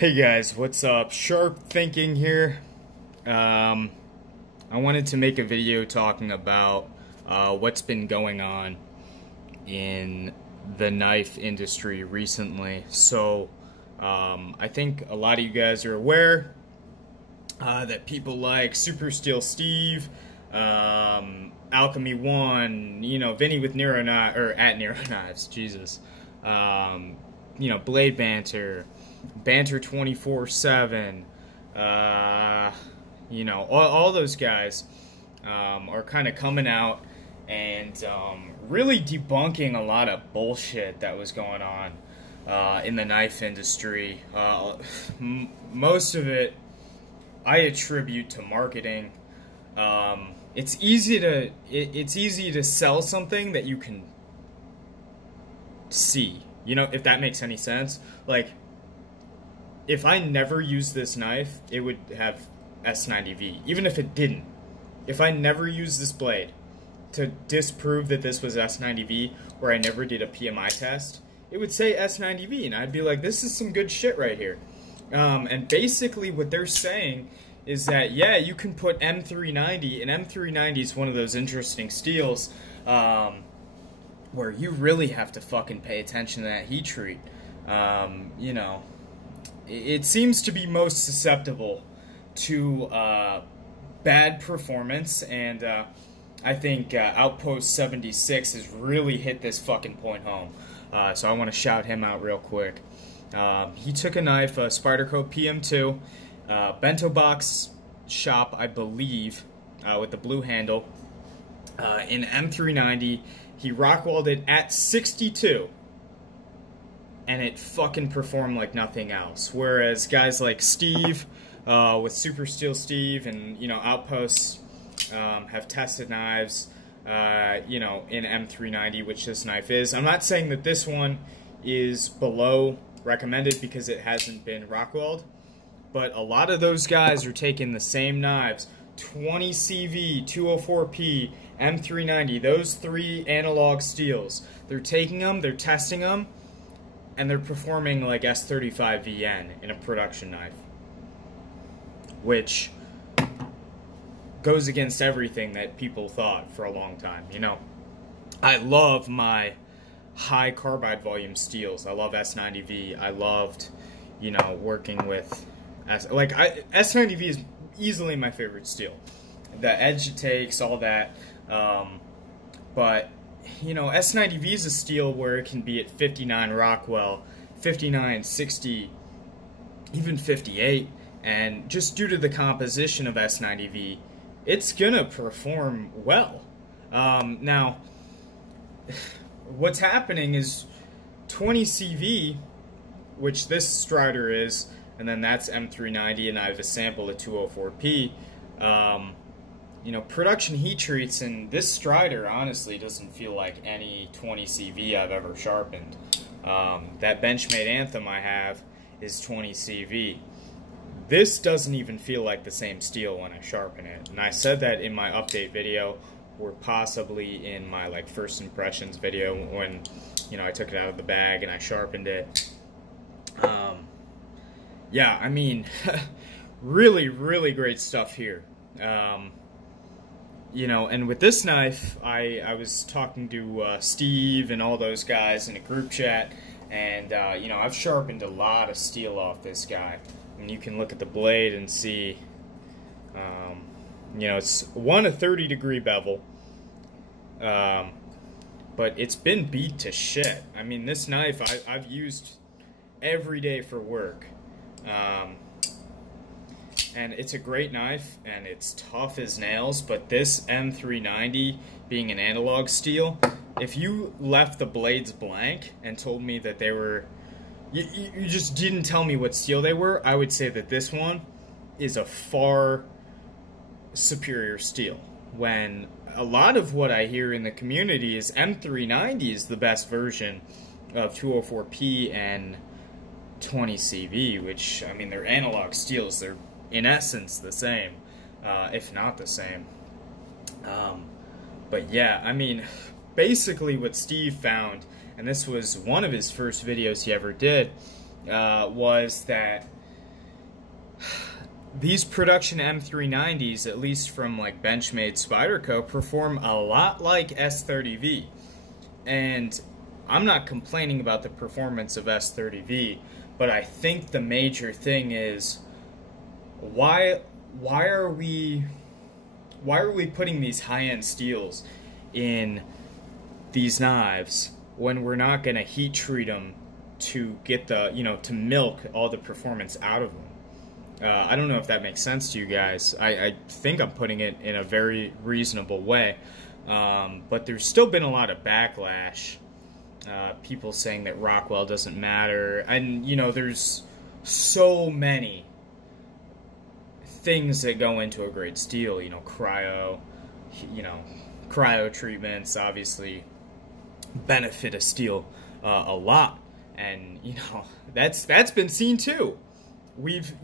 Hey guys, what's up? Sharp Thinking here. I wanted to make a video talking about what's been going on in the knife industry recently. So, I think a lot of you guys are aware that people like Super Steel Steve, Alchemy One, Vinny with Nero Knives, or at Nero Knives, Jesus, Blade Banter, Banter 24/7, all those guys are kind of coming out and really debunking a lot of bullshit that was going on in the knife industry. Most of it I attribute to marketing. It's easy to sell something that you can see, if that makes any sense. Like, if I never used this knife, it would have S90V, even if it didn't. If I never used this blade to disprove that this was S90V, or I never did a PMI test, it would say S90V, and I'd be like, this is some good shit right here. And basically what they're saying is that, yeah, you can put M390, and M390 is one of those interesting steels where you really have to fucking pay attention to that heat treat. It seems to be most susceptible to bad performance, and I think Outpost 76 has really hit this fucking point home. So I want to shout him out real quick. He took a knife, a Spyderco PM2, bento box shop, I believe, with the blue handle, in M390. He Rockwelled it at 62. And it fucking performed like nothing else. Whereas guys like Steve, with Super Steel Steve, and Outposts, have tested knives, in M390, which this knife is. I'm not saying that this one is below recommended because it hasn't been Rockwelled, but a lot of those guys are taking the same knives, 20 CV, 204P, M390, those three analog steels. They're taking them, they're testing them, and they're performing like S35VN in a production knife, which goes against everything that people thought for a long time. I love my high carbide volume steels. I love S90V. I loved, working with S90V is easily my favorite steel. The edge it takes, all that, but S90V is a steel where it can be at 59 Rockwell, 59, 60, even 58, and just due to the composition of S90V, it's gonna perform well. Now, what's happening is 20 CV, which this Strider is, and then that's M390, and I have a sample at 204P, production heat treats, and this Strider honestly doesn't feel like any 20 CV I've ever sharpened. That Benchmade Anthem I have is 20 CV. This doesn't even feel like the same steel when I sharpen it, and I said that in my update video, or possibly in my first impressions video when I took it out of the bag and I sharpened it. Yeah, I mean, really, really great stuff here. And with this knife, I was talking to Steve and all those guys in a group chat, and I've sharpened a lot of steel off this guy. And you can look at the blade and see, it's a 30-degree bevel, but it's been beat to shit. I mean, this knife I've used every day for work. And it's a great knife, and it's tough as nails, but this M390, being an analog steel, if you left the blades blank and told me that they were, you just didn't tell me what steel they were, I would say that this one is a far superior steel. When a lot of what I hear in the community is M390 is the best version of 204P and 20 CV, which, I mean, they're analog steels. They're in essence the same, if not the same. But yeah, I mean, basically what Steve found, and this was one of his first videos he ever did, was that these production M390s, at least from like Benchmade Spyderco, perform a lot like S30V. And I'm not complaining about the performance of S30V, but I think the major thing is why are we putting these high-end steels in these knives when we're not going to heat treat them to get the, to milk all the performance out of them? I don't know if that makes sense to you guys. I think I'm putting it in a very reasonable way. But there's still been a lot of backlash. People saying that Rockwell doesn't matter. And, there's so many things that go into a great steel. Cryo treatments obviously benefit a steel a lot. And, that's been seen too. We've,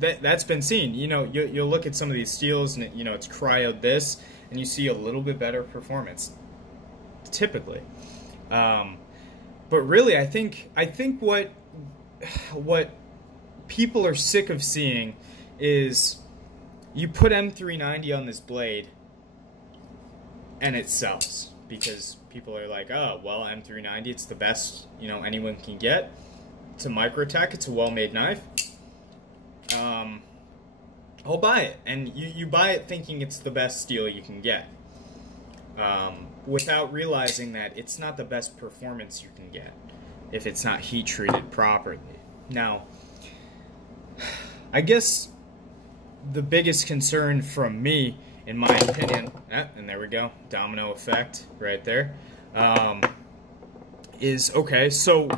that's been seen. You'll look at some of these steels and, it's cryoed this, and you see a little bit better performance, typically. But really, I think what people are sick of seeing is you put M390 on this blade, and it sells. Because people are like, oh, well, M390, it's the best, anyone can get. It's a Microtech, it's a well-made knife. I'll buy it. And you buy it thinking it's the best steel you can get. Without realizing that it's not the best performance you can get if it's not heat treated properly. Now, I guess the biggest concern from me, in my opinion, and there we go, domino effect right there, is, okay, so,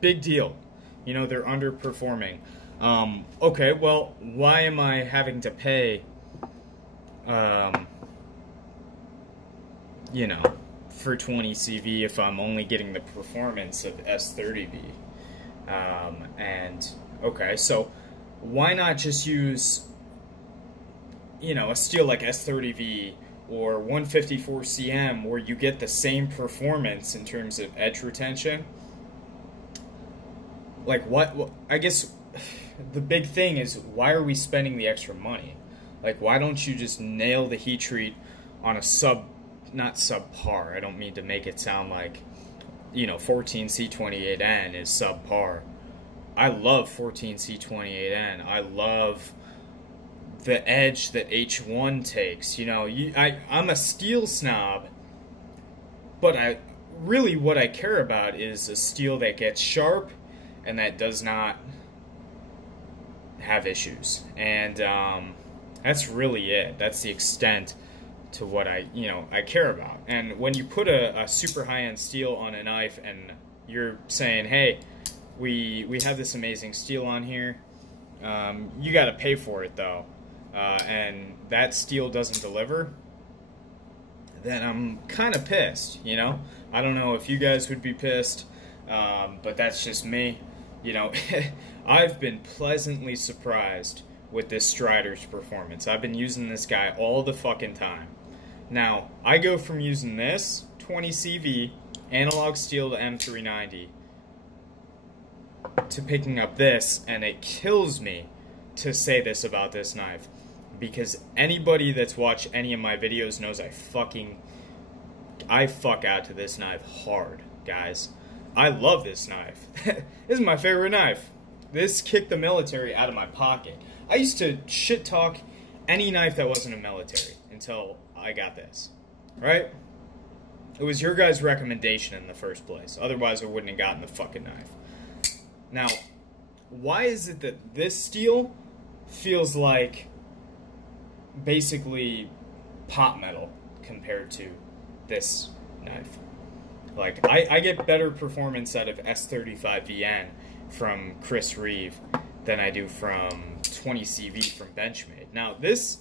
big deal. They're underperforming. Okay, well, why am I having to pay, for 20 CV if I'm only getting the performance of S30V? And, okay, so why not just use, a steel like S30V or 154 CM where you get the same performance in terms of edge retention? Like, what I guess the big thing is, why are we spending the extra money? Like, why don't you just nail the heat treat on a not subpar, I don't mean to make it sound like, 14C28N is subpar. I love 14C28N. I love the edge that H1 takes. I'm a steel snob, but what I care about is a steel that gets sharp and that does not have issues. And that's really it. That's the extent to what I care about. And when you put a super high-end steel on a knife and you're saying, hey, we have this amazing steel on here, you got to pay for it though, and that steel doesn't deliver, then I'm kind of pissed. I don't know if you guys would be pissed, but that's just me. I've been pleasantly surprised with this Strider's performance. I've been using this guy all the fucking time. Now, I go from using this 20 CV analog steel to M390 to picking up this, and it kills me to say this about this knife, because anybody that's watched any of my videos knows I fuck out to this knife hard, guys. I love this knife. This is my favorite knife. This kicked the military out of my pocket. I used to shit talk any knife that wasn't a military until I got this, right? It was your guys' recommendation in the first place. Otherwise, I wouldn't have gotten the fucking knife. Now, why is it that this steel feels like basically pot metal compared to this knife? Like, I get better performance out of S35VN from Chris Reeve than I do from 20CV from Benchmade. Now, this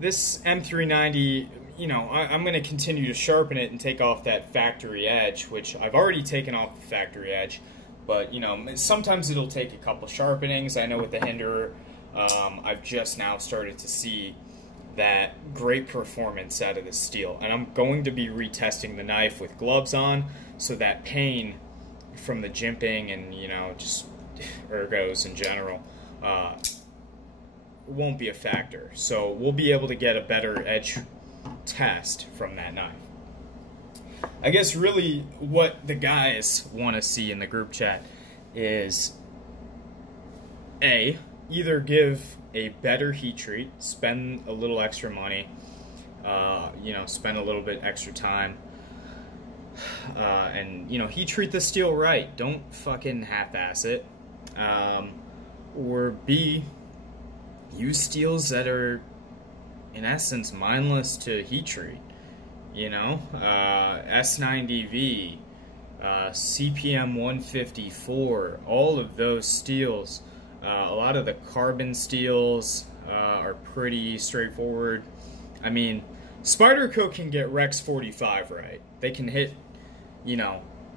M390, I'm going to continue to sharpen it and take off that factory edge, which I've already taken off the factory edge, but, sometimes it'll take a couple sharpenings. I know with the Hinderer, I've just now started to see that great performance out of the steel, and I'm going to be retesting the knife with gloves on, so that pain from the jimping and, just ergos in general, won't be a factor. So we'll be able to get a better edge test from that knife. I guess really what the guys want to see in the group chat is either give a better heat treat, spend a little extra money, spend a little bit extra time, and heat treat the steel right. Don't fucking half-ass it. Or B, use steels that are in essence mindless to heat treat. S90V, CPM 154, all of those steels. A lot of the carbon steels are pretty straightforward. I mean, Spyderco can get Rex 45 right. They can hit,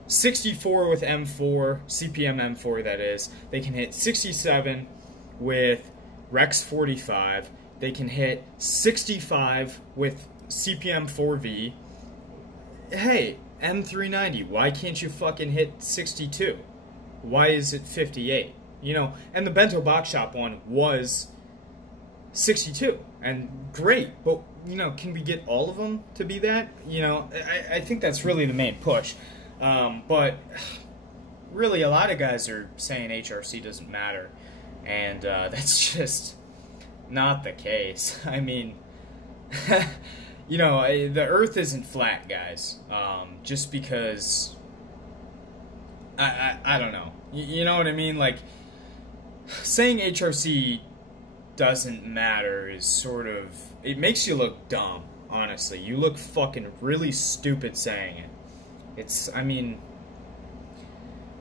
64 with M4, CPM M4 that is. They can hit 67 with Rex 45. They can hit 65 with CPM 4V. Hey, M390, why can't you fucking hit 62? Why is it 58? And the Bento Box Shop one was 62, and great, but, can we get all of them to be that? I think that's really the main push. But really, a lot of guys are saying HRC doesn't matter, and that's just not the case. I mean, the Earth isn't flat, guys. Just because, I don't know. You know what I mean? Like, saying HRC doesn't matter is sort of, it makes you look dumb, honestly. You look fucking really stupid saying it.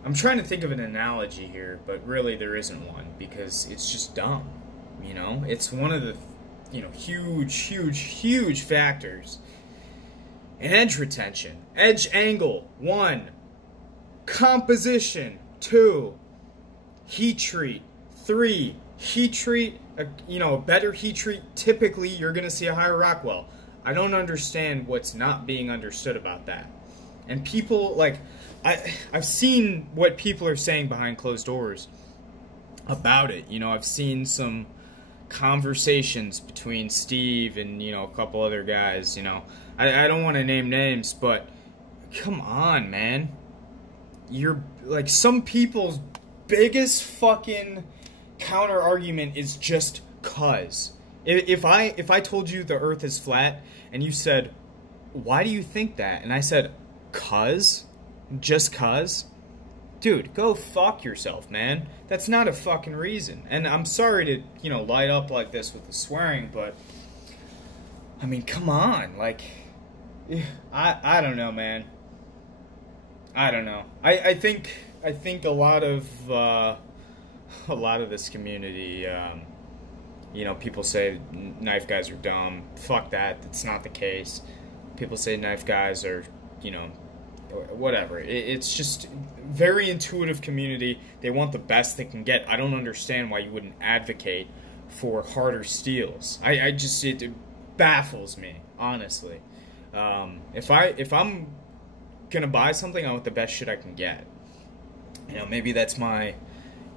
I'm trying to think of an analogy here, but really there isn't one, because it's just dumb, It's one of the, huge factors. And edge retention. Edge angle, 1. Composition, 2. Heat treat, 3. Heat treat, a better heat treat, typically you're going to see a higher Rockwell. I don't understand what's not being understood about that. And people, I've seen what people are saying behind closed doors about it. I've seen some conversations between Steve and, a couple other guys, I don't want to name names, but come on, man. You're, some people's biggest fucking counter argument is just cuz. If I told you the Earth is flat and you said, why do you think that? And I said, cuz? Just cuz? Dude, go fuck yourself, man. That's not a fucking reason. And I'm sorry to, light up like this with the swearing, but I mean, come on. I don't know, man. I don't know. I think a lot of this community, people say knife guys are dumb. Fuck that. That's not the case. People say knife guys are, whatever. It's just very intuitive community. They want the best they can get. I don't understand why you wouldn't advocate for harder steels. It baffles me, honestly. If I'm gonna buy something, I want the best shit I can get. Maybe that's my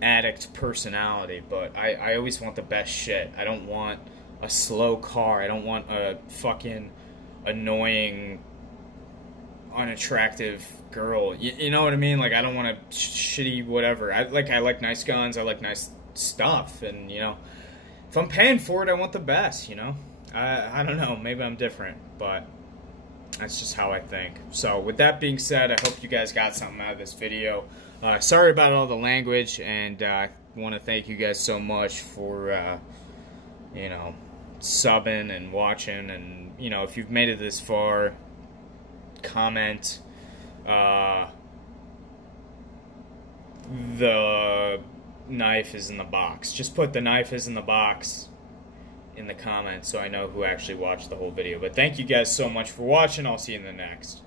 addict personality, but I always want the best shit. I don't want a slow car. I don't want a fucking annoying, unattractive girl. You know what I mean? I don't want a shitty whatever. I like nice guns. I like nice stuff, and if I'm paying for it, I want the best. I don't know. Maybe I'm different, but that's just how I think. So with that being said, I hope you guys got something out of this video. Sorry about all the language, and I want to thank you guys so much for subbing and watching, and if you've made it this far, comment the knife is in the box. Just put the knife is in the box in the comments so I know who actually watched the whole video. But thank you guys so much for watching. I'll see you in the next.